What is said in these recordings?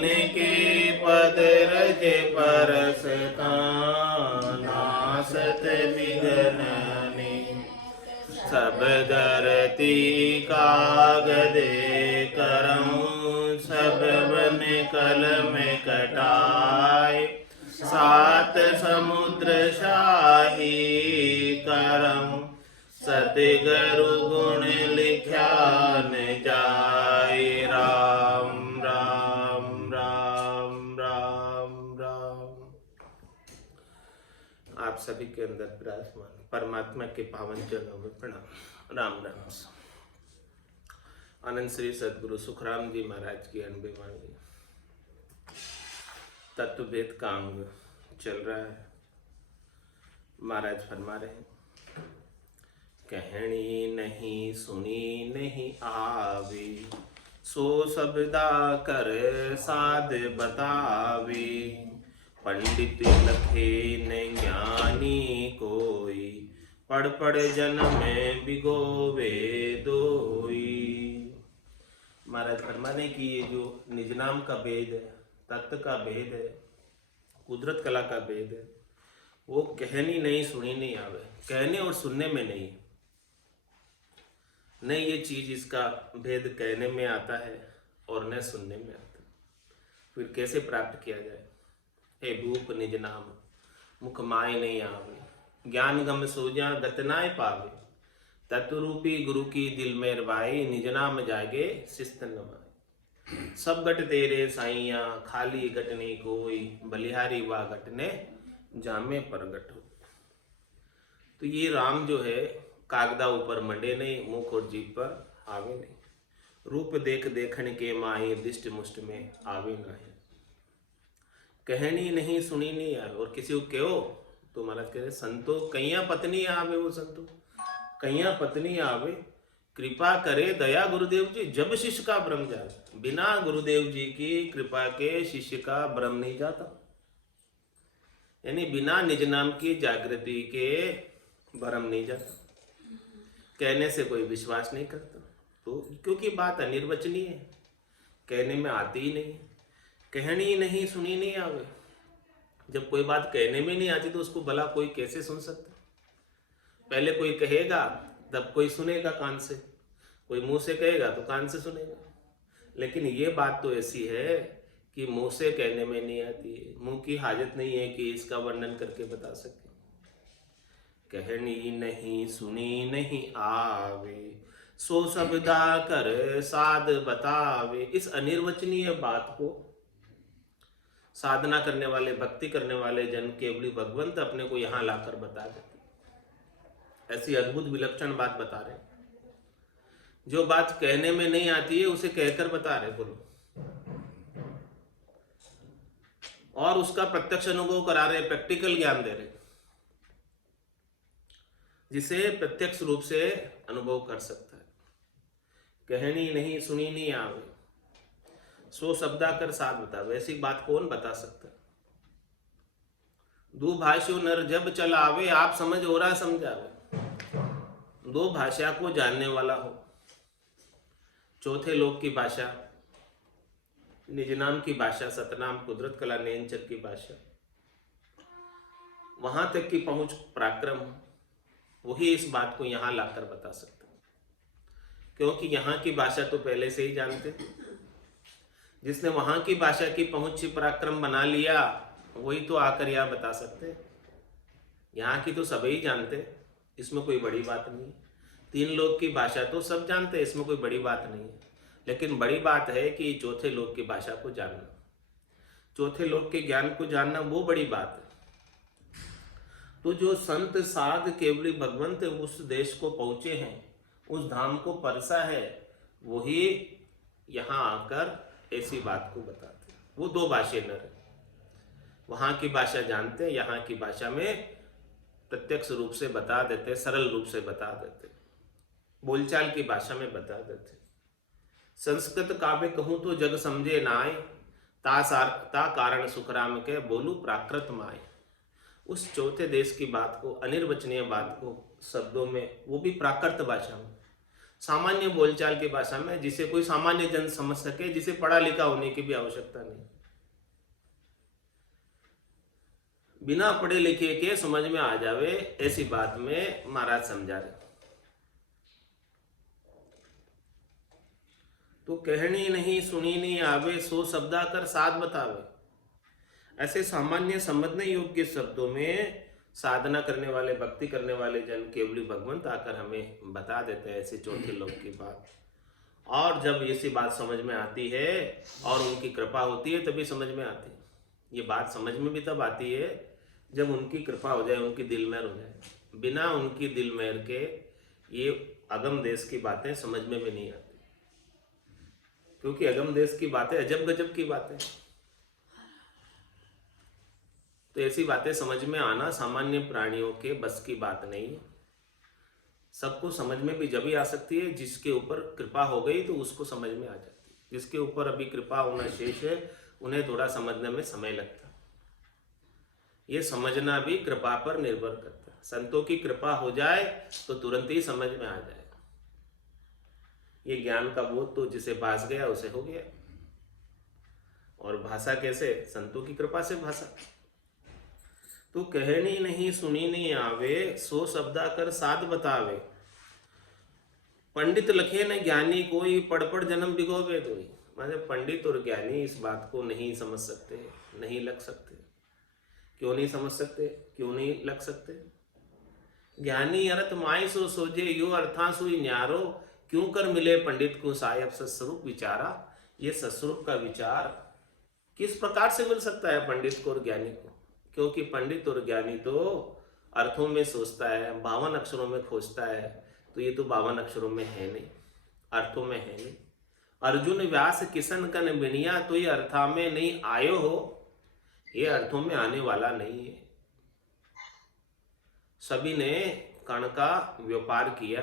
के पद रज परस नासत विघ्नने सब धरती कागदे करऊं सब बन कलम कटाए सात समुद्र शाही करऊं सतगुरु गुण लिख्या न जाए। राम राम राम राम राम। आप सभी के अंदर विराजमान परमात्मा के पावन चरणों में प्रणाम। राम राम। आनंद श्री सदगुरु सुखराम जी महाराज की अनबी वाणी तत्वभेद का अंग चल रहा है। महाराज फरमा रहे हैं, कहनी नहीं सुनी नहीं आवी सो शब्दा कर साध बतावे पंडित लखे न ज्ञानी कोई पढ़ पढ़ जन्म में बिगोवे दोई। महाराज फरमाने की ये जो निज नाम का भेद है, तत्व का भेद है, कुदरत कला का भेद है, वो कहनी नहीं सुनी नहीं आवे। कहने और सुनने में नहीं ये चीज, इसका भेद कहने में आता है और न सुनने में आता है। फिर कैसे प्राप्त किया जाए? हे भूप निज नाम मुख माय नहीं आवे ज्ञान गम सोजा गतनाय पावे तत्वरूपी गुरु की दिल में रवाई निज नाम जागे शिस्त नवाए। सब गट तेरे साइया खाली गट नहीं कोई बलिहारी वा गट ने जामे परगट हो। तो ये राम जो है कागदा ऊपर मंडे नहीं, मुख और जीभ पर आवे नहीं। रूप देख देखन के माही दिष्ट मुष्ट में आवे नहीं। कहनी नहीं सुनी नहीं आवे। और किसी को कहो तो महाराज कह रहे संतो कैया पत्नी आवे, वो संतो कैया पत्नी आवे कृपा करे दया गुरुदेव जी जब शिष्य का भ्रम जाए। बिना गुरुदेव जी की कृपा के शिष्य का भ्रम नहीं जाता। यानी बिना निज नाम की जागृति के भ्रम नहीं जाता। कहने से कोई विश्वास नहीं करता, तो क्योंकि बात अनिर्वचनीय है, कहने में आती ही नहीं। कहनी नहीं सुनी नहीं आवे। जब कोई बात कहने में नहीं आती तो उसको भला कोई कैसे सुन सकता? पहले कोई कहेगा तब कोई सुनेगा कान से, कोई मुंह से कहेगा तो कान से सुनेगा। लेकिन ये बात तो ऐसी है कि मुंह से कहने में नहीं आती है, मुंह की हाजत नहीं है कि इसका वर्णन करके बता सके। कहनी नहीं सुनी नहीं आवे सो शब्दा कर साध बतावे। इस अनिर्वचनीय बात को साधना करने वाले, भक्ति करने वाले जन केवली भगवंत अपने को यहां लाकर बता देते। ऐसी अद्भुत विलक्षण बात बता रहे। जो बात कहने में नहीं आती है उसे कहकर बता रहे। बोलो, और उसका प्रत्यक्ष अनुभव करा रहे, प्रैक्टिकल ज्ञान दे रहे, जिसे प्रत्यक्ष रूप से अनुभव कर सकता है। कहनी नहीं सुनी नहीं आवे सो शब्दा कर साथ बतावे। ऐसी बात कौन बता सकता है? दो भाषो नर जब चल आवे आप समझ हो रहा समझावे। दो भाषा को जानने वाला हो, चौथे लोक की भाषा, निज नाम की भाषा, सतनाम कुदरत कला नैनचर की भाषा, वहां तक की पहुंच पराक्रम हो, वही इस बात को यहां लाकर बता सकता है। क्योंकि यहां की भाषा तो पहले से ही जानते। जिसने वहां की भाषा की पहुंच पराक्रम बना लिया वही तो आकर यह बता सकते। यहाँ की तो सभी जानते, इसमें कोई बड़ी बात नहीं। तीन लोग की भाषा तो सब जानते, इसमें कोई बड़ी बात नहीं है। लेकिन बड़ी बात है कि चौथे लोग की भाषा को जानना, चौथे लोग के ज्ञान को जानना, वो बड़ी बात है। तो जो संत साध केवली भगवंत उस देश को पहुंचे हैं, उस धाम को परसा है, वही यहाँ आकर ऐसी बात को बताते। वो दो भाषे नर है, वहां की भाषा जानते, यहाँ की भाषा में प्रत्यक्ष रूप से बता देते, सरल रूप से बता देते, बोलचाल की भाषा में बता देते। संस्कृत काव्य कहूं तो जग समझे नाय ता कारण सुखराम के बोलू प्राकृत माय। उस चौथे देश की बात को, अनिर्वचनीय बात को शब्दों में, वो भी प्राकृत भाषा में सामान्य बोलचाल की भाषा में, जिसे कोई सामान्य जन समझ सके, जिसे पढ़ा लिखा होने की भी आवश्यकता नहीं। बिना पढ़े लिखे के समझ में आ जावे ऐसी बात में महाराज समझा रहे। तो कहनी नहीं सुनी नहीं आवे, सो शब्दा कर साध बतावे। ऐसे सामान्य समझने योग्य शब्दों में साधना करने वाले, भक्ति करने वाले जन केवली भगवंत आकर हमें बता देते हैं ऐसे चौथे लोक की बात। और जब ऐसी बात समझ में आती है और उनकी कृपा होती है तभी समझ में आती है। ये बात समझ में भी तब आती है जब उनकी कृपा हो जाए, उनकी दिल मेहर हो जाए। बिना उनकी दिल मेहर के ये अगम देश की बातें समझ में भी नहीं आती, क्योंकि अगम देश की बातें अजब गजब की बातें। तो ऐसी बातें समझ में आना सामान्य प्राणियों के बस की बात नहीं है। सबको समझ में भी जब ही आ सकती है जिसके ऊपर कृपा हो गई, तो उसको समझ में आ जाती है। जिसके ऊपर अभी कृपा होना शेष है उन्हें थोड़ा समझने में समय लगता है। ये समझना भी कृपा पर निर्भर करता है। संतों की कृपा हो जाए तो तुरंत ही समझ में आ जाएगा। ये ज्ञान का बोध तो जिसे भास गया उसे हो गया। और भाषा कैसे? संतों की कृपा से भाषा। तो कहनी नहीं सुनी नहीं आवे, सो शब्दा कर साध बतावे। पंडित लखे न ज्ञानी कोई, पढ़ पढ़ जन्म भिगोवे दोई। माने पंडित और ज्ञानी इस बात को नहीं समझ सकते, नहीं लग सकते। क्यों नहीं समझ सकते, क्यों नहीं लग सकते? ज्ञानी अर्थ माई सो सोजे, यो अर्थां सुई न्यारो। क्यों कर मिले पंडित को सायब सस्वरूप विचारा। ये सस्वरूप का विचार किस प्रकार से मिल सकता है पंडित को और ज्ञानी को? क्योंकि पंडित और ज्ञानी तो अर्थों में सोचता है, 52 अक्षरों में खोजता है। तो ये तो 52 अक्षरों में है नहीं, अर्थों में है नहीं। अर्जुन व्यास किशन कन बिनिया, तो ये अर्था में नहीं आयो हो, ये अर्थों में आने वाला नहीं है। सभी ने कण का व्यापार किया,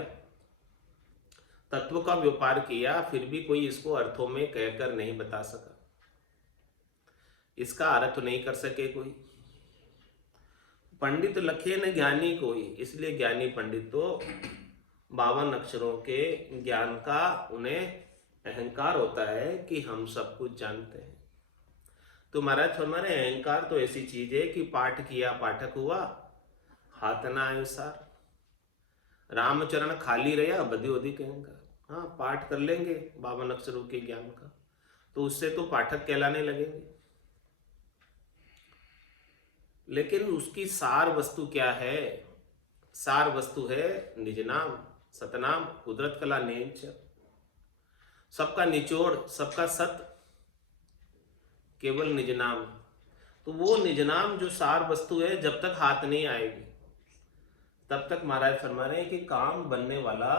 तत्व का व्यापार किया, फिर भी कोई इसको अर्थों में कहकर नहीं बता सका। इसका अर्थ नहीं कर सके कोई। पंडित लखे न ज्ञानी कोई, इसलिए ज्ञानी पंडित तो 52 अक्षरों के ज्ञान का उन्हें अहंकार होता है कि हम सब कुछ जानते हैं। तो महाराज हमारे अहंकार तो ऐसी चीज है कि पाठ किया पाठक हुआ, हाथ ना आयो सार। रामचरण खाली रहा बधी अधिक अहंकार। हाँ, पाठ कर लेंगे 52 अक्षरों के ज्ञान का, तो उससे तो पाठक कहलाने लगेंगे। लेकिन उसकी सार वस्तु क्या है? सार वस्तु है निज नाम, सतनाम, कुदरत कला नेम। सबका निचोड़, सबका सत केवल निज नाम। तो वो निज नाम जो सार वस्तु है, जब तक हाथ नहीं आएगी तब तक महाराज फरमा रहे हैं कि काम बनने वाला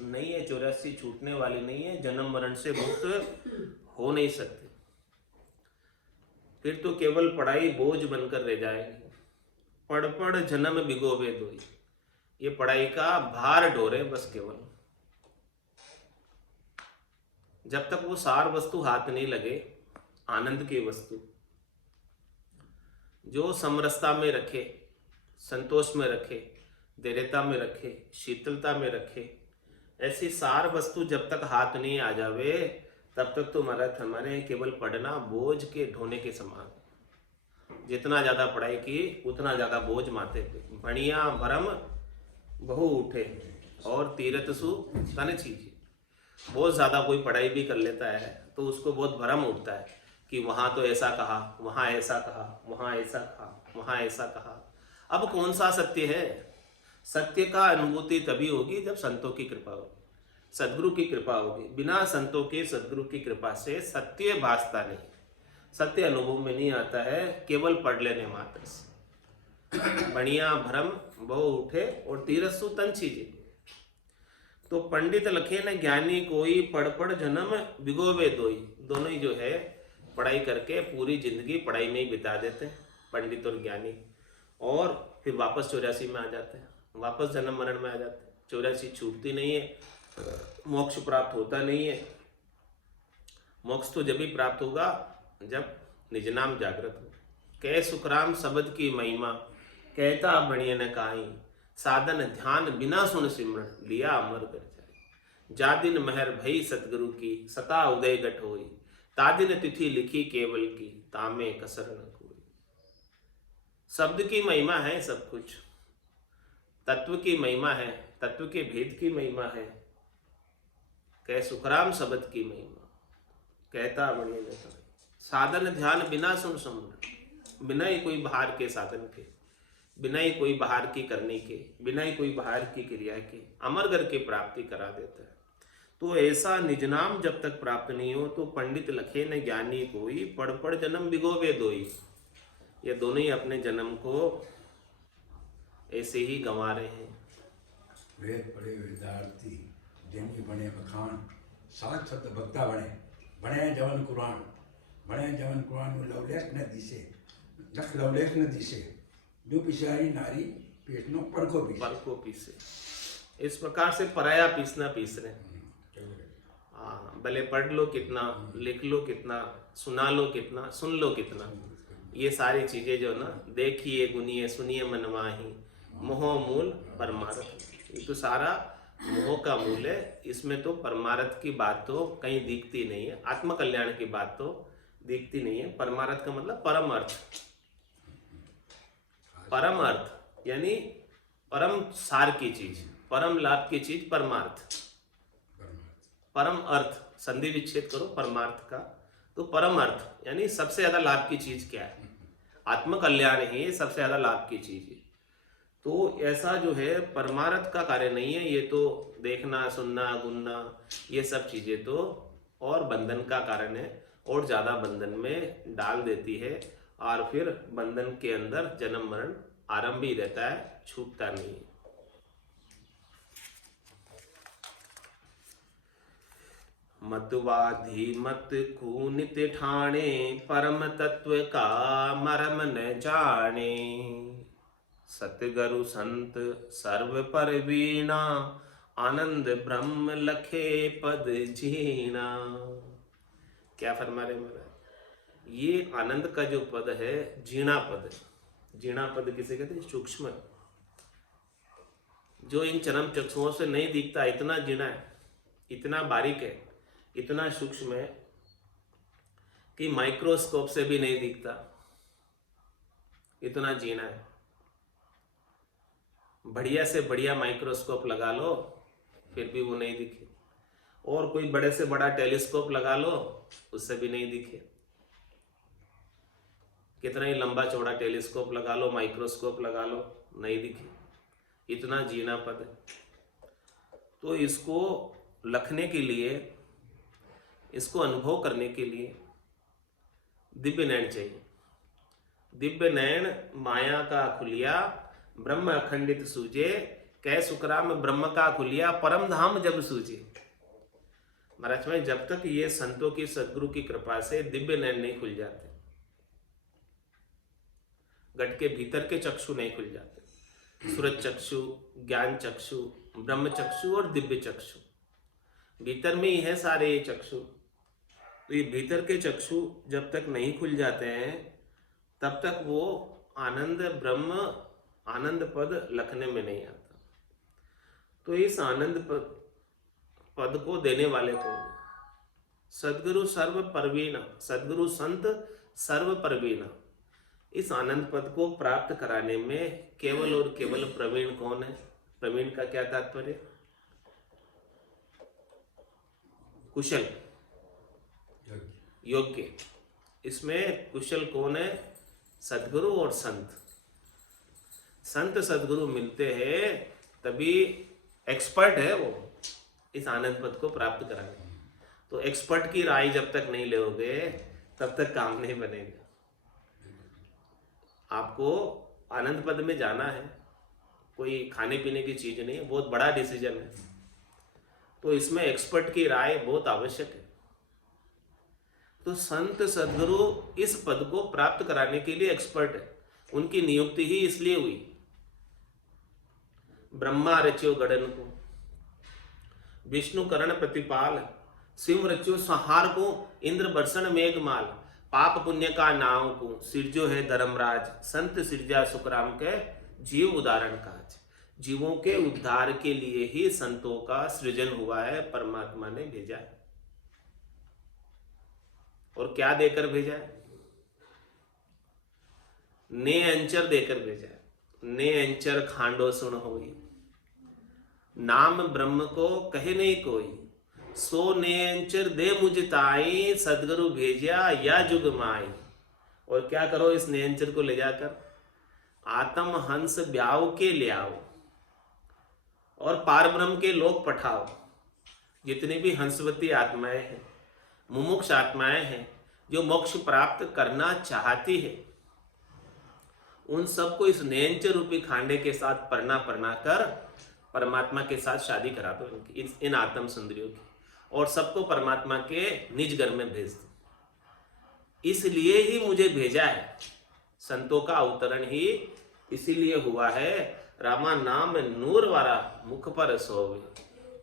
नहीं है, 84 छूटने वाली नहीं है, जन्म मरण से मुक्त हो नहीं सकते। फिर तो केवल पढ़ाई बोझ बनकर रह जाएगी। पढ़ पढ़ जन्म भिगोवे दोई, ये पढ़ाई का भार ढोरे बस केवल। जब तक वो सार वस्तु हाथ नहीं लगे, आनंद की वस्तु जो समरसता में रखे, संतोष में रखे, धैर्यता में रखे, शीतलता में रखे, ऐसी सार वस्तु जब तक हाथ नहीं आ जावे तब तक तो महाराज हमारे केवल पढ़ना बोझ के ढोने के समान। जितना ज्यादा पढ़ाई की उतना ज्यादा बोझ माथे पे। बढ़िया भरम बहु उठे और तीरथ सु तन छीजे। बहुत ज्यादा कोई पढ़ाई भी कर लेता है तो उसको बहुत भरम उठता है कि वहां तो ऐसा कहा, वहां ऐसा कहा, वहां ऐसा कहा, वहां ऐसा कहा। अब कौन सा सत्य है? सत्य का अनुभूति तभी होगी जब संतों की कृपा होगी, सदगुरु की कृपा होगी। बिना संतों के, सदगुरु की कृपा से सत्य भासता नहीं, सत्य अनुभव में नहीं आता है, केवल पढ़ लेने मात्र से। बढ़िया भ्रम बहु उठे और तीरसु तन छीजे। तो पंडित लखे न ज्ञानी कोई, पढ़ पढ़ जन्म भिगोवे दोई। दोनों ही जो है पढ़ाई करके पूरी जिंदगी पढ़ाई में ही बिता देते हैं, पंडित और ज्ञानी, और फिर वापस 84 में आ जाते हैं, वापस जन्म मरण में आ जाते हैं। 84 छूटती नहीं है, मोक्ष प्राप्त होता नहीं है। मोक्ष तो जब भी प्राप्त होगा जब निज नाम जागृत हो। कह सुखराम शब्द की महिमा, कहता बढ़िया न काई, साधन ध्यान बिना सुन सिमरन, लिया अमर कर जाए। जा दिन महर भई सतगुरु की, सता उदय गठ होई, तादिन तिथि लिखी केवल की, तामे कसर न कोई। शब्द की महिमा है सब कुछ, तत्व की महिमा है, तत्व के भेद की महिमा है। कह सुखराम शब्द की महिमा, कहता बड़ी न करे। साधन ध्यान बिना सुन समझ, बिना ही कोई बाहर के साधन के, बिना ही कोई बाहर की करने के, बिना ही कोई बाहर की क्रिया के अमरगर की प्राप्ति करा देता है। तो ऐसा निज नाम जब तक प्राप्त नहीं हो तो पंडित लखे न ज्ञानी कोई, पढ़ पढ़ जन्म बिगोवे दोई। ये दोनों ही अपने जन्म को ऐसे ही गंवा रहे हैं। वेद पढ़े विद्यार्थी जिनकी बने बखान, सात शब्द भक्ता बने जवन कुरान, बने जवन कुरान में लवलेश न दिसे, लख लवलेश न दिसे, जो पिसारी नारी पीसनो पर को पीसे। इस प्रकार से पराया पीसना पीस रहे हैं। हाँ, भले पढ़ लो कितना, लिख लो कितना, सुना लो कितना, सुन लो कितना, ये सारी चीजें जो ना, देखिए गुनिए सुनिए मन माही, मोह मूल परमार्थ। ये तो सारा मोह का मूल है। इसमें तो परमार्थ की बात तो कहीं दिखती नहीं है, आत्म कल्याण की बात तो दिखती नहीं है। परमार्थ का मतलब परम अर्थ, परम अर्थ यानी परम सार की चीज, परम लाभ की चीज परमार्थ। परम अर्थ संधि विच्छेद करो परमार्थ का, तो परम अर्थ यानी सबसे ज्यादा लाभ की चीज क्या है? आत्म कल्याण ही सबसे ज्यादा लाभ की चीज है। तो ऐसा जो है परमार्थ का कार्य नहीं है, ये तो देखना सुनना गुनना ये सब चीजें तो और बंधन का कारण है, और ज्यादा बंधन में डाल देती है, और फिर बंधन के अंदर जन्म मरण आरंभ ही रहता है, छूटता नहीं है। मतवाधी मत खूनित ठाणे, परम तत्व का मरम न जाने। सतगुरु संत सर्व परवीणा, आनंद ब्रह्म लखे पद जीना। क्या फरमा रहे महाराज? ये आनंद का जो पद है जीना पद है। जीना पद किसे कहते हैं? सूक्ष्म, जो इन चरम चक्षुओं से नहीं दिखता, इतना जीना है, इतना बारीक है, इतना सूक्ष्म है कि माइक्रोस्कोप से भी नहीं दिखता, इतना जीना है। बढ़िया से बढ़िया माइक्रोस्कोप लगा लो फिर भी वो नहीं दिखे, और कोई बड़े से बड़ा टेलीस्कोप लगा लो उससे भी नहीं दिखे। कितना ही लंबा चौड़ा टेलीस्कोप लगा लो, माइक्रोस्कोप लगा लो, नहीं दिखे, इतना जीना पद है। तो इसको लखने के लिए, इसको अनुभव करने के लिए दिव्य नयन चाहिए। दिव्य नयन माया का खुलिया, ब्रह्म अखंडित सूझे, कै सुखराम ब्रह्म का खुलिया, परम धाम जब सूझे। महाराज में जब तक ये संतों की सदगुरु की कृपा से दिव्य नयन नहीं खुल जाते, घट के भीतर के चक्षु नहीं खुल जाते, सूरज चक्षु, ज्ञान चक्षु, ब्रह्म चक्षु और दिव्य चक्षु भीतर में ही है सारे ये चक्षु। तो ये भीतर के चक्षु जब तक नहीं खुल जाते हैं तब तक वो आनंद ब्रह्म आनंद पद लखने में नहीं आता। तो इस आनंद पद को देने वाले कौन है? सदगुरु सर्व परवीना, सदगुरु संत सर्व परवीना। इस आनंद पद को प्राप्त कराने में केवल और केवल प्रवीण कौन है? प्रवीण का क्या तात्पर्य? कुशल, योग्य। इसमें कुशल कौन है? सदगुरु और संत। संत सदगुरु मिलते हैं तभी एक्सपर्ट है वो इस आनंद पद को प्राप्त कराने। तो एक्सपर्ट की राय जब तक नहीं लोगे तब तक काम नहीं बनेगा। आपको आनंद पद में जाना है, कोई खाने पीने की चीज नहीं है, बहुत बड़ा डिसीजन है। तो इसमें एक्सपर्ट की राय बहुत आवश्यक है। तो संत सदगुरु इस पद को प्राप्त कराने के लिए एक्सपर्ट है, उनकी नियुक्ति ही इसलिए हुई। ब्रह्मा रच्यो गड़न को, विष्णु करण प्रतिपाल, सिंह रच्यो संहार को, इंद्र बरसन मेघमाल, पाप पुण्य का नाम को, सिरजो है धर्मराज, संत सिरजा सुखराम के जीव उदाहरण काज। जीवों के उद्धार के लिए ही संतों का सृजन हुआ है, परमात्मा ने भेजा है। और क्या देकर भेजा है? ने अंचर देकर भेजा है। ने अंचर खांडो सुन होई, नाम ब्रह्म को कहे नहीं कोई, सो ने अंचर दे मुझ ताई, सदगुरु भेजा या जुग माई। और क्या करो इस ने अंचर को ले जाकर आत्म हंस ब्याव के ले आओ और पार ब्रह्म के लोक पठाओ। जितनी भी हंसवती आत्माएं हैं, मुमुक्ष आत्माएं हैं, जो मोक्ष प्राप्त करना चाहती है, उन सबको इस नयंच रूपी खांडे के साथ परना कर परमात्मा के साथ शादी करा दो इनकी, इन आत्म सुंदरियों की, और सबको परमात्मा के निज घर में भेज दो। इसलिए ही मुझे भेजा है। संतों का अवतरण ही इसीलिए हुआ है। रामा नाम नूर वारा मुख पर सोवे,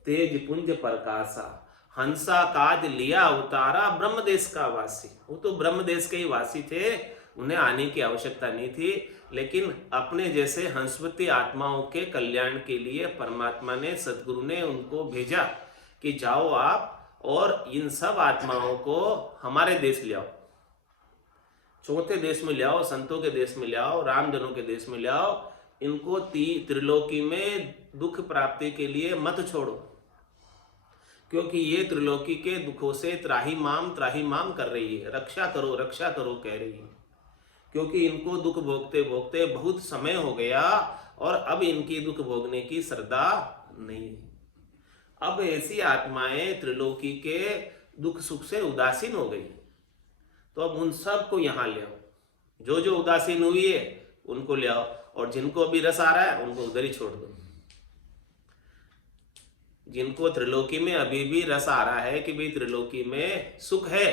तेज पुंज प्रकाशा, हंसा काज लिया अवतारा, ब्रह्म देश का वासी। वो तो ब्रह्म देश के ही वासी थे, उन्हें आने की आवश्यकता नहीं थी, लेकिन अपने जैसे हंसवती आत्माओं के कल्याण के लिए परमात्मा ने, सदगुरु ने उनको भेजा कि जाओ आप और इन सब आत्माओं को हमारे देश ले आओ, चौथे देश में ले आओ, संतों के देश में ले आओ, रामजनों के देश में ले आओ। इनको त्रिलोकी में दुख प्राप्ति के लिए मत छोड़ो, क्योंकि ये त्रिलोकी के दुखों से त्राही माम कर रही है। रक्षा करो कह रही है, क्योंकि इनको दुख भोगते भोगते बहुत समय हो गया और अब इनकी दुख भोगने की श्रद्धा नहीं है। अब ऐसी आत्माएं त्रिलोकी के दुख सुख से उदासीन हो गई, तो अब उन सब को यहाँ ले आओ। जो जो उदासीन हुई है उनको ले आओ, और जिनको अभी रस आ रहा है उनको उधर ही छोड़ दो। जिनको त्रिलोकी में अभी भी रस आ रहा है कि भाई त्रिलोकी में सुख है,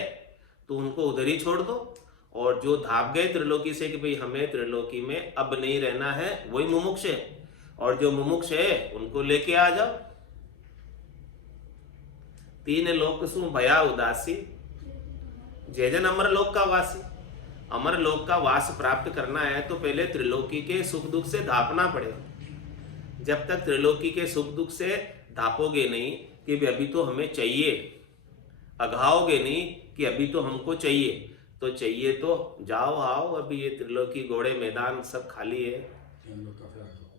तो उनको उधर ही छोड़ दो। और जो धाप गए त्रिलोकी से कि भाई हमें त्रिलोकी में अब नहीं रहना है, वही मुमुक्ष है, और जो मुमुक्ष है उनको लेके आ जाओ। तीन लोक सु भया उदासी, जय जन अमर लोक का वासी। अमर लोक का वास प्राप्त करना है तो पहले त्रिलोकी के सुख दुख से धापना पड़ेगा। जब तक त्रिलोकी के सुख दुख से धापोगे नहीं कि अभी तो हमें चाहिए, अघाओगे नहीं कि अभी तो हमको चाहिए, तो चाहिए तो जाओ आओ। अभी ये त्रिलोकी घोड़े मैदान सब खाली है।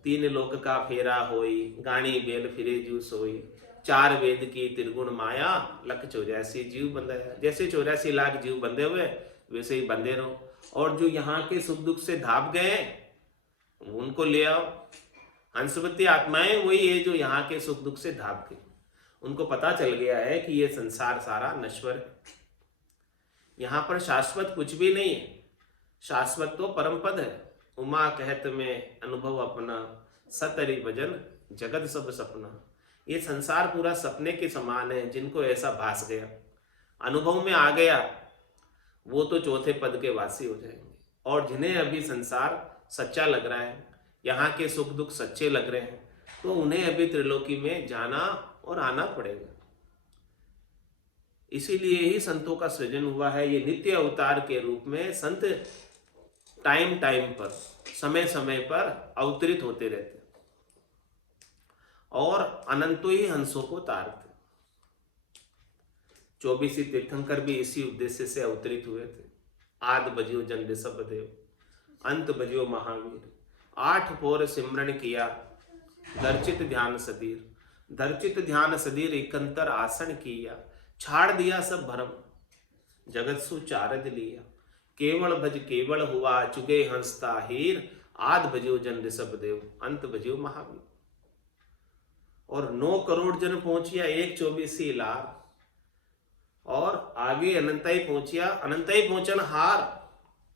तीन लोक का फेरा होई, गाणी बेल फिरे जू सोई, चार वेद की त्रिगुण माया, लख 84 जीव बंधाया। जैसे 84 लाख जीव बंधे हुए वैसे ही बंधे रहो, और जो यहाँ के सुख दुख से धाप गए उनको ले आओ। हंसवती आत्माएं वही है जो यहाँ के सुख दुख से धाप गए। उनको पता चल गया है कि ये संसार सारा नश्वर है, यहाँ पर शाश्वत कुछ भी नहीं है। शाश्वत तो परम पद है। उमा कहत में अनुभव अपना, सतरी भजन जगत सब सपना। ये संसार पूरा सपने के समान है। जिनको ऐसा भास गया, अनुभव में आ गया, वो तो चौथे पद के वासी हो जाएंगे। और जिन्हें अभी संसार सच्चा लग रहा है, यहाँ के सुख दुख सच्चे लग रहे हैं, तो उन्हें अभी त्रिलोकी में जाना और आना पड़ेगा। इसीलिए ही संतों का सृजन हुआ है। ये नित्य अवतार के रूप में संत टाइम पर, समय समय पर अवतरित होते रहते और अनंतो ही हंसों को तारते। 24 तीर्थंकर भी इसी उद्देश्य से अवतरित हुए थे। आद बजियो जन ऋषभ देव, अंत बजियो महावीर, 8 पोर सिमरण किया, दर्चित ध्यान सदीर। दर्चित ध्यान सदीर एकंतर आसन किया, छाड़ दिया सब भरम, जगत सु चारद लिया। केवल भज केवल हुआ, चुगे हंसता हीर, आद बजियो जन ऋषभ देव, अंत बजियो महावीर। और 9 करोड़ जन पहुंचिया 1/24 लाख, और आगे अनंताई पहुंचिया, अनंताई पहुंचन हार।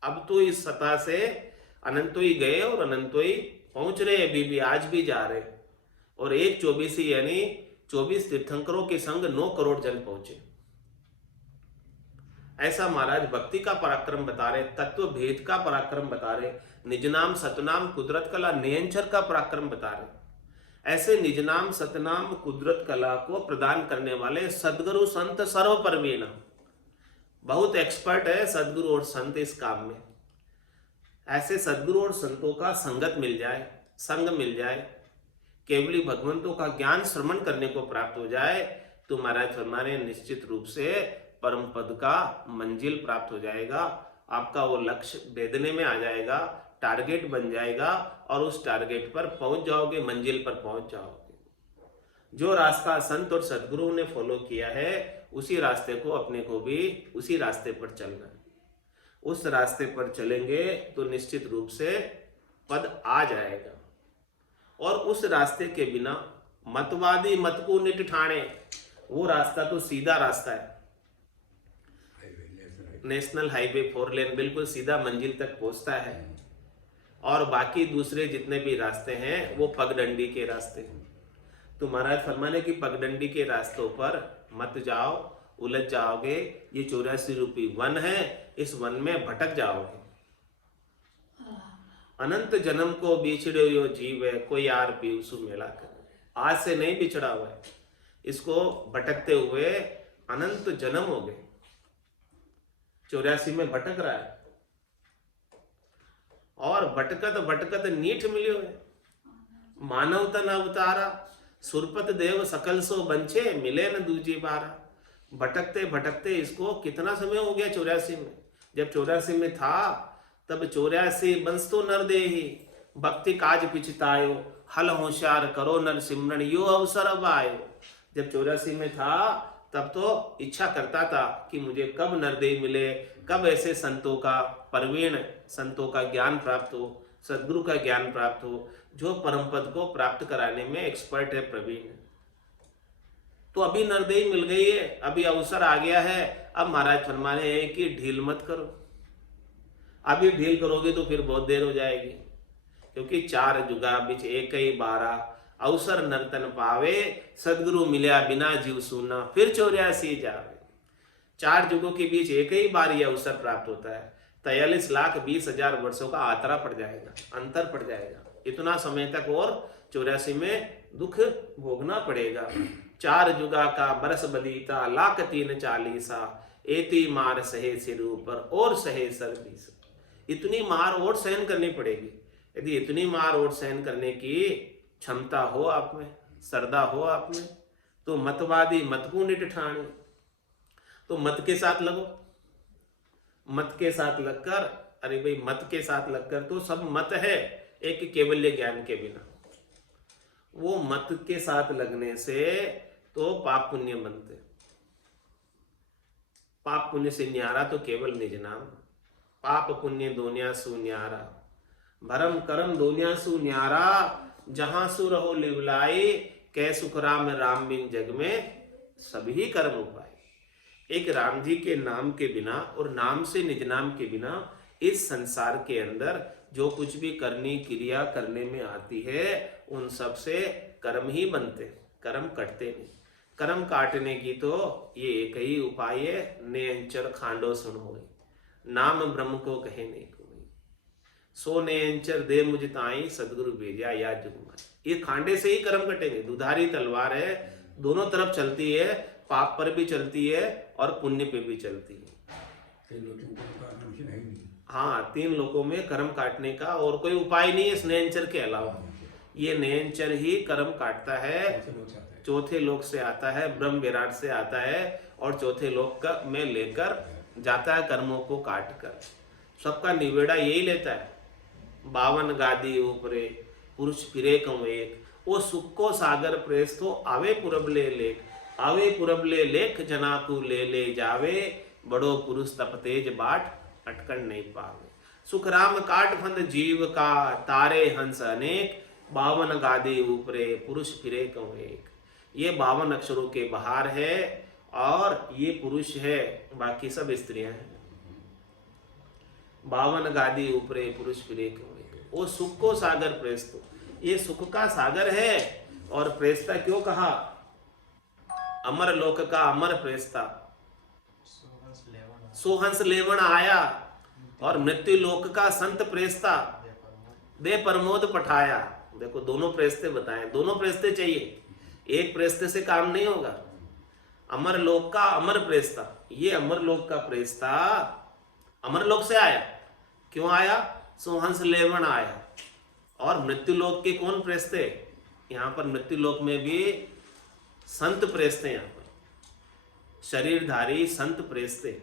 अब तो इस सतह से अनंतोई गए और अनंतोई पहुंच रहे, अभी भी आज भी जा रहे। और 1/24 यानी 24 तीर्थंकरों के संग 9 करोड़ जन पहुंचे। ऐसा महाराज भक्ति का पराक्रम बता रहे, तत्व भेद का पराक्रम बता रहे, निजनाम सतनाम कुदरत कला नियंचर का पराक्रम बता रहे। ऐसे निजनाम सतनाम कुदरत कला को प्रदान करने वाले सदगुरु संत सर्व परवीन, बहुत एक्सपर्ट है सदगुरु और संत इस काम में। ऐसे सदगुरु और संतों का संगत मिल जाए, संग मिल जाए, केवली भगवंतों का ज्ञान श्रवण करने को प्राप्त हो जाए तो महाराज फरमाने निश्चित रूप से परम पद का मंजिल प्राप्त हो जाएगा। आपका वो लक्ष्य वेदने में आ जाएगा, टारगेट बन जाएगा और उस टारगेट पर पहुंच जाओगे, मंजिल पर पहुंच जाओगे। जो रास्ता संत और सदगुरु ने फॉलो किया है उसी रास्ते को अपने को भी उसी रास्ते पर चलना है। उस रास्ते पर चलेंगे तो निश्चित रूप से पद आ जाएगा। और उस रास्ते के बिना मतवादी मत को निट ठाणे, वो रास्ता तो सीधा रास्ता है, नेशनल हाईवे 4 लेन बिल्कुल सीधा मंजिल तक पहुंचता है। और बाकी दूसरे जितने भी रास्ते हैं वो पगडंडी के रास्ते हैं। तो महाराज फरमाने की पगडंडी के रास्तों पर मत जाओ, उलझ जाओगे। ये 84 रूपी वन है, इस वन में भटक जाओगे। अनंत जन्म को बिछड़े यो जीव है, कोई यार पीसु मेला कर। आज से नहीं बिछड़ा हुआ है, इसको भटकते हुए अनंत जन्म हो गए। 84 में भटक रहा है और भटकत भटकत नीठ मिलियो है। मानव तन अवतारा, सुरपत देव सकल सो बंछे, मिले न दूजी बारा। भटकते भटकते इसको कितना समय हो गया 84 में। जब 84 में था तब 84 बंस तो नर देही, भक्ति काज पिछतायो, हल होशियार करो नर सिमरन, यो अवसर अब आयो। जब 84 में था तब तो इच्छा करता था कि मुझे कब नरदेव मिले, कब ऐसे संतों का परवीण संतों का ज्ञान प्राप्त हो, सदगुरु का ज्ञान प्राप्त हो, जो परम पद को प्राप्त कराने में एक्सपर्ट है, प्रवीण है। तो अभी नरदेव मिल गई है, अभी अवसर आ गया है। अब महाराज फरमाने हैं कि ढील मत करो। अभी ढील करोगे तो फिर बहुत देर हो जाएगी, क्योंकि 4 जुगा बिच एक ही बारा, अवसर नर्तन पावे, सदगुरु मिल्या बिना जीव सुना, फिर 84 जावे। 4 जुगों के बीच एक ही बार यह अवसर प्राप्त होता है। 43,20,000 वर्षों का आतरा पड़ जाएगा, अंतर पड़ जाएगा। इतना समय तक और 84 में दुख भोगना पड़ेगा। 4 जुगा का बरस बदीता, लाख 340, एती मार सहे सिर ऊपर और सहे सर 20। इतनी मार और सहन करनी पड़ेगी। यदि इतनी मार और सहन करने की क्षमता हो आप में, श्रद्धा हो आप में, तो मतवादी मत को निट ठाणे, तो मत के साथ लगो। मत के साथ लगकर, अरे भाई मत के साथ लगकर तो सब मत है एक केवल्य ज्ञान के बिना। वो मत के साथ लगने से तो पाप पुण्य बनते। पाप पुण्य से न्यारा तो केवल निज नाम, पाप पुण्य दोनिया सु न्यारा, भरम करम दोनिया सु न्यारा, जहां सु रहो लिवलाई, कै सुख राम राम बिन जग में सभी कर्म उपाय। एक राम जी के नाम के बिना और नाम से निज नाम के बिना इस संसार के अंदर जो कुछ भी करनी क्रिया करने में आती है उन सब से कर्म ही बनते, कर्म कटते नहीं। कर्म काटने की तो ये एक ही उपाय है, नेंचर खांडो सुन होए, नाम ब्रह्म को कहे नहीं कोई, सो नेंचर दे मुझ ताई सदगुरु भेजा या जुगमा। ये खांडे से ही कर्म कटेंगे। दुधारी तलवार है, दोनों तरफ चलती है, पाप पर भी चलती है और पुण्य पे भी चलती है। हाँ, 3 लोकों में कर्म काटने का और कोई उपाय नहीं है इस नयनचर के अलावा। ये नयनचर ही कर्म काटता है, चौथे लोक से आता है, ब्रह्म विराट से आता है और चौथे लोक का में लेकर जाता है कर्मों को काट कर। सबका निवेड़ा यही लेता है। 52 गादी ऊपरे पुरुष फिरे कम एक, वो सुख को सागर प्रेस तो आवे पुरब ले लेख, आवे पुरब ले लेख जनाकू ले जावे, बड़ो पुरुष तप तेज बाट अटकन नहीं पावे। सुख राम काट फंद जीव का, तारे हंस अनेक, 52 गादी ऊपरे पुरुष फिरे कम एक। ये 52 अक्षरों के बाहर है और ये पुरुष है, बाकी सब स्त्रियां हैं। 52 गादी ऊपरे पुरुष फिरे कम एक, वो सुख को सागर प्रेस्तो, ये सुख का सागर है। और प्रेस्ता क्यों कहा? अमर लोक का अमर प्रेस्ता, सोहंस लेवन आया, और मृत्यु लोक का संत प्रेस्ता, दे प्रमोद पठाया। देखो दोनों प्रेस्ते बताएं, दोनों प्रेस्ते चाहिए, एक प्रेस्ते से काम नहीं होगा। अमर लोक का अमर प्रेस्ता, ये अमर लोक का प्रेस्ता अमर लोक से आया। क्यों आया? सोहंस लेवन आया। और मृत्यु लोक के कौन प्रेस्ते? यहाँ पर मृत्यु लोक में भी संत प्रेस्ते, यहाँ पर शरीरधारी संत प्रेस्ते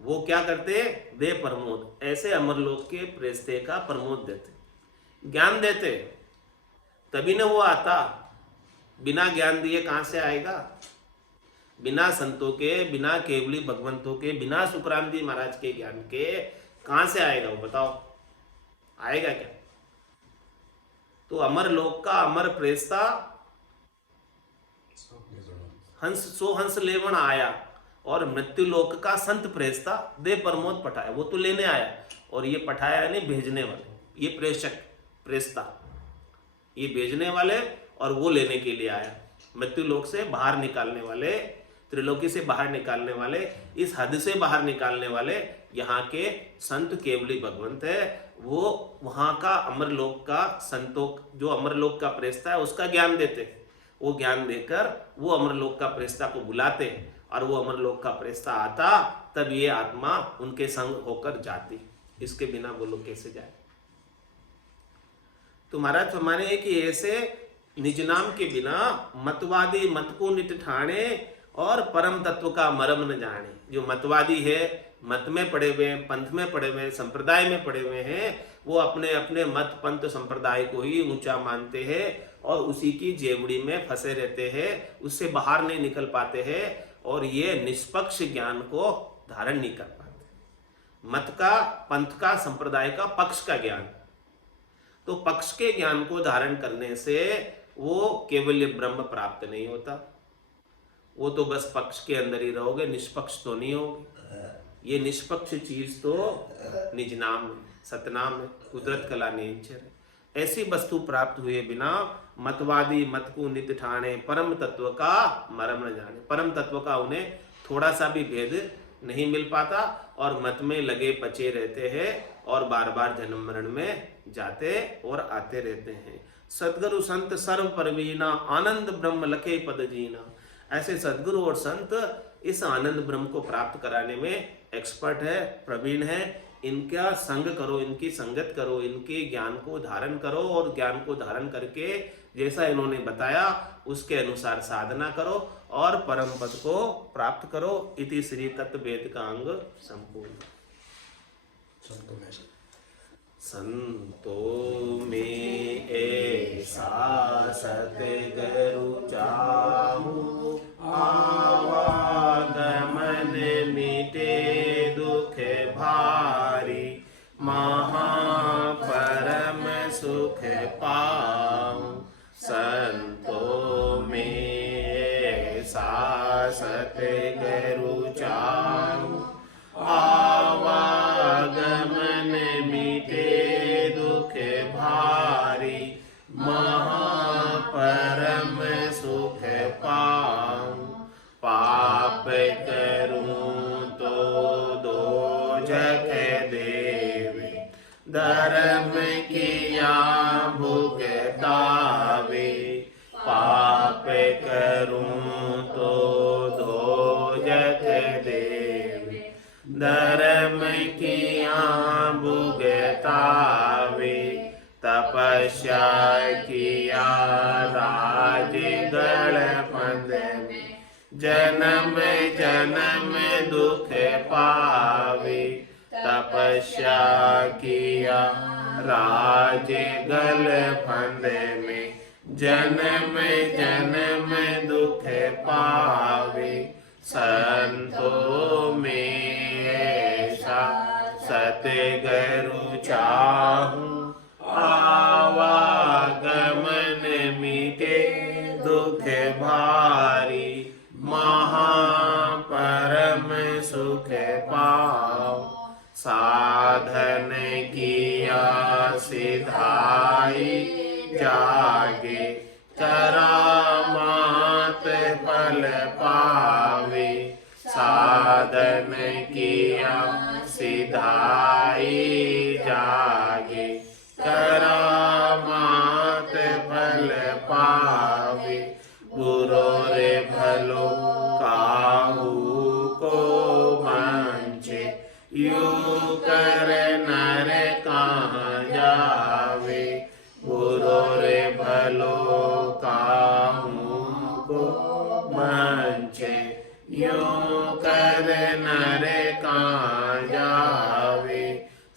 वो क्या करते, दे प्रमोद, ऐसे अमरलोक के प्रेस्ते का प्रमोद देते, ज्ञान देते, तभी न वो आता। बिना ज्ञान दिए कहाँ से आएगा? बिना संतों के, बिना केवली भगवंतों के, बिना सुखराम जी महाराज के ज्ञान के कहाँ से आएगा वो बताओ? आएगा क्या? तो अमर लोक का अमर प्रेस्ता हंस सो हंस लेवन आया, और मृत्यु लोक का संत प्रेस्ता दे प्रमोद पठाया। वो तो लेने आया, और ये पठाया नहीं भेजने वाले, ये प्रेषक प्रेस्ता, ये भेजने वाले और वो लेने के लिए आया। मृत्यु लोक से बाहर निकालने वाले, त्रिलोकी से बाहर निकालने वाले, इस हद से बाहर निकालने वाले यहाँ के संत केवली भगवंत है। वो वहाँ का अमरलोक का संतों, जो अमरलोक का प्रेस्ता है उसका ज्ञान देते, वो ज्ञान देकर वो अमरलोक का प्रेस्ता को बुलाते, और वो अमरलोक का प्रेस्ता आता, तब ये आत्मा उनके संग होकर जाती। इसके बिना वो लोग कैसे जाए? तो महाराज हमारे हैं कि ऐसे निज नाम के बिना मतवादी मत को नित ठाणे, और परम तत्व का मरम न जाने। जो मतवादी है, मत में पड़े हुए हैं, पंथ में पड़े हुए हैं, संप्रदाय में पड़े हुए हैं, वो अपने अपने मत पंथ संप्रदाय को ही ऊंचा मानते हैं और उसी की जेवड़ी में फंसे रहते हैं, उससे बाहर नहीं निकल पाते हैं, और ये निष्पक्ष ज्ञान को धारण नहीं कर पाते। मत का, पंथ का, संप्रदाय का, पक्ष का ज्ञान, तो पक्ष के ज्ञान को धारण करने से वो केवल ब्रह्म प्राप्त नहीं होता, वो तो बस पक्ष के अंदर ही रहोगे, निष्पक्ष तो नहीं होगे। ये निष्पक्ष चीज तो निज नाम है, सतनाम है, कुदरत कला नेचर है। ऐसी वस्तु प्राप्त हुए बिना मतवादी मत को नित ठाणे, परम तत्व का मरम न जाने। परम तत्व का उन्हें थोड़ा सा भी भेद नहीं मिल पाता, और मत में लगे पचे रहते हैं, और बार बार जन्म मरण में जाते और आते रहते हैं। सदगुरु संत सर्व परवीना, आनंद ब्रह्म लखे पद जीना। ऐसे सदगुरु और संत इस आनंद ब्रह्म को प्राप्त कराने में एक्सपर्ट है, प्रवीण है। इनका संग करो, इनकी संगत करो, इनके ज्ञान को धारण करो, और ज्ञान को धारण करके जैसा इन्होंने बताया उसके अनुसार साधना करो और परम पद को प्राप्त करो। इति श्री तत्व वेद का अंग संपूर्ण। संतों में ऐसा सतगुरु चाहूं, आवागमन मिटे दुख भारी, महापरम सुख पाऊं। संतों में ऐसा सतगुरु चाहूं, आवागमन मिटे दुख भारी, महापरम सुख पाऊं। पाप करूं तो दोजख देवे, धर्म किया भुगतावे। पाप करूं तो दोजख देवे, धर्म किया भुगतावे। तपस्या किया राज गढ़पद में, जन्म जन्म दुख पावे। तपस्या किया राज गलफंद में, जन्म जन्म दुख पावे। संतों में ऐसा सतगुरु चाहूं, आवागमन मिटे दुख भारी, महापरम सुख पाओ। साधन किया सिधाई जागे, करामात फल पावे। साधन किया सिधाई जागे, करामात फल पावे। बुरो रे भलो काहू को मंचे, यूं कर नर कहाँ जावे। बुरो रे भलो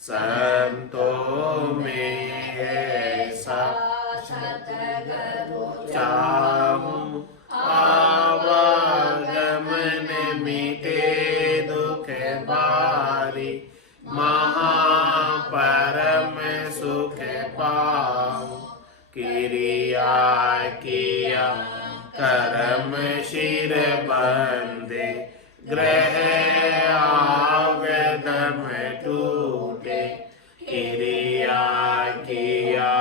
संतों में ऐसा सतगुरु चाहूं, आवागमन मिटे दुख बारी, महापरम सुख पाऊं। क्रिया किया कर्म शिर बंदे, ग्रह आगदम टूटे। क्रिया किया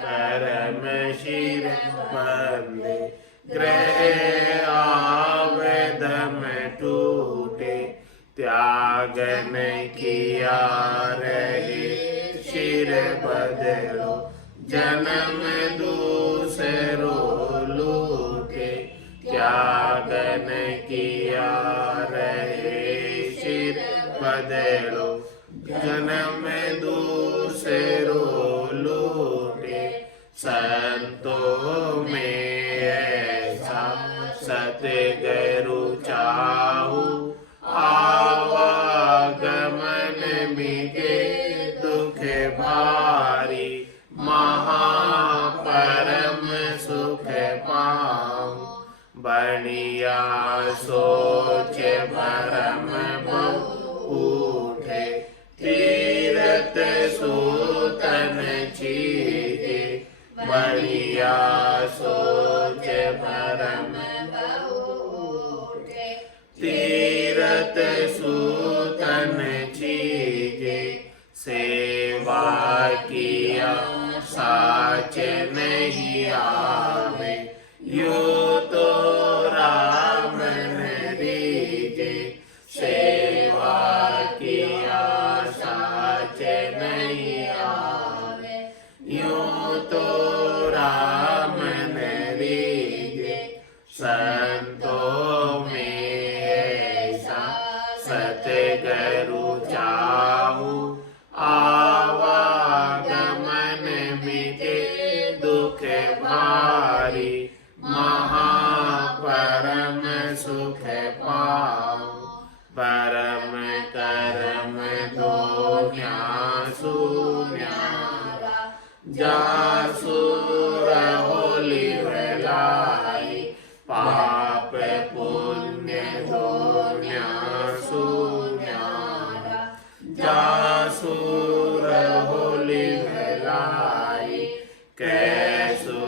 कर्म शिर बंदे, ग्रह आगदम टूटे। त्यागन किया रहे शिर बदलो, जन्म दूसरो लूटे। त्यागन किया रहे शिर बदलो, जन्म दूसरो लूटे। संतों में ऐसा सतगुरु चाहूं, आवागमन मिटे दुख भारी, महापरम सुख पाऊं। बढ़िया सोच भरम बहु उठे, तीरथ सूतन चीजे। बढ़िया सोच भरम बहु उठे, तीरथ सूतन चीजे। सेवा किया साच नहीं आवे, यो तो राम न दीजे। सेवा किया साच नहीं आवे, यो तो राम न दीजे। संतों में ऐसा सतगुरु चाहूं, आवागमन मिटे दुख भारी, महापरम सुख पाऊं। परम करम दो न्यासु न्यारा, जासु रहोली भलाई। पाप पुण्य दो न्यासु न्यारा, जासु रहोली भलाई। कैसु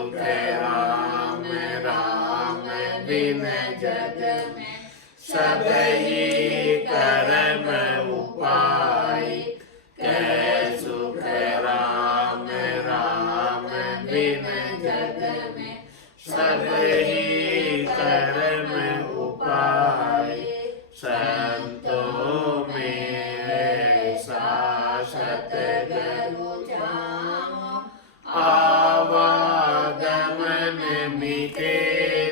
राम राम बिन जग में, सबही कर्म उपाय। कैसु राम राम बिन जग में, सबही कर्म उपाय। संतों में ऐसा सतगुरु चाहूं, आवागमन मिटे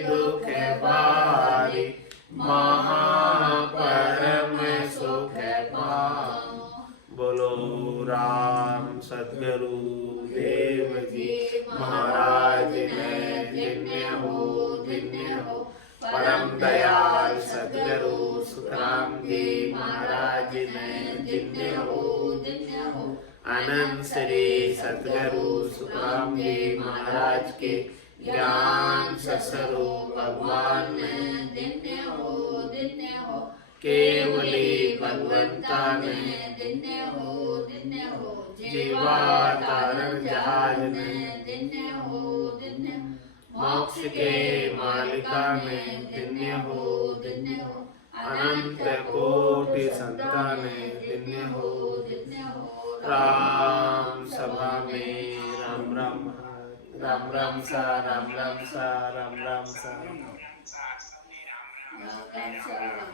दुख भारी, महापरम सुख पाऊं। बोलो राम सतगुरु देव जी महाराज ने धन्य हो परम दयाल सतगुरु सुखराम जी महाराज ने धन्य हो। अनंत श्री सतगुरु सुखराम जी महाराज के ज्ञान स्वरूप भगवान ने धन्य हो केवली भगवंता ने धन्य हो जीवा तारण जहाज ने धन्य हो मोक्ष के मालिका ने धन्य हो। अनंत कोटि संतान ने धन्य हो। राम सभा में राम राम राम राम सा राम राम सा राम राम सा। राम राम